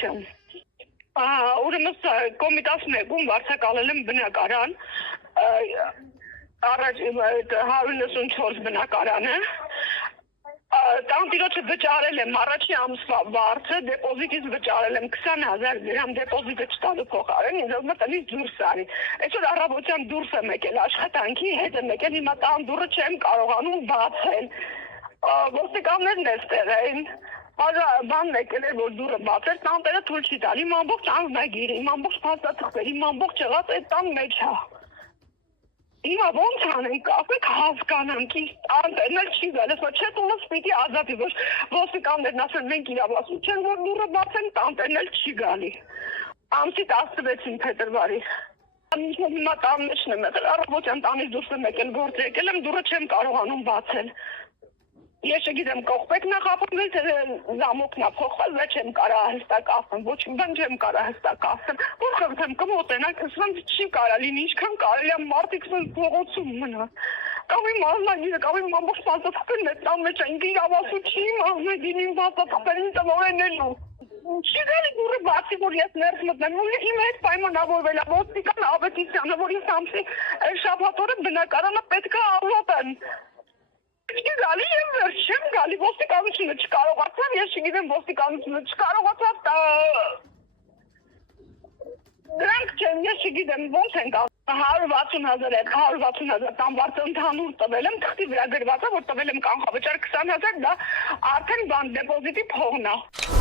Շահրաբոսյան։ Ուրեմն կոմիտաս մեկում վարձակալել եմ բնակարան, առաջ 194 բնակարանը, տանտիրոջը վճարել եմ առաջի ամսվա վարձը, դեպոզիտից վճարել եմ 20,000 դրամ դեպոզիտը չտալու փոխարեն, ինձ ով տնից դուրս արի։ Այսօր առավոտյան դուրս եմ եկել աշխատանքի, հետ եմ եկել, հիմա տան դուռը չեմ կարողանում բացել։ Ոստիկաններն էստեղ էին։ Բանն եկել էր, որ դուռը բացել, տանտերը թույլ չի տալ, իմ ամբողջ անձնագիրը, իմ ամբողջ փաստաթղթերը, իմ ամբողջ եղած այդ տան մեջ է։ Հիմա ոնց անենք, ասեք հասկանանք, տանտերն էլ չի գալիս, չէ տունս պիտի ազատի, ոչ ոստիկաններն ասեն մենք իրավասու չեն, որ դուռը բացեն, տանտերն էլ չի գալի։ Ամսի 16-ին փետրվարի։ Հիմա տան մեջն եմ եղել, առավոտյան տանից դուրս եմ եկել, գործ եկել եմ, դուռը չեմ կարողանում բացել։ Ես չգիտեմ կողպեք նախապովել, թե զամոքն է փոխվել, ոչ չեմ կարող հստակ ասեմ, ոչ բան չեմ կարող հստակ ասեմ։ Որ խնդրեմ կմոտենանք, ասեմ չի կարող լինի, ինչքան կարելի է մարդիկ փողոցում մնա։ Կամ իմ անձնագիրը, կամ իմ ամբողջ փաստաթղթերն այդ տան մեջ են, իրավասու չի իմ անձնագիրը, իմ փաստաթղթերին տնօրենելու։ Չի գալի դուռը բացի, որ ես ներս մտնեմ, իմ հետ պայմանավորվել է ոստիկան Ավետիսյանը, որ ես ամսի շաբաթ օրը բնակարանը պետք է ավլոտեն։ Չի գալի եմ վերջ, չեմ գալի, ոստիկանությունը չկարողացավ, ես չգիտեմ ոստիկանությունը չկարողացավ, դրանք չեմ, ես չգիտեմ, ոնց ենք 160,000 է, 160,000 տան վարձը ընդհանուր տվել եմ, թղթի վրա գրված է, որ տվել եմ կանխավճար 20,000, դա արդեն բան դեպոզիտի փողն է։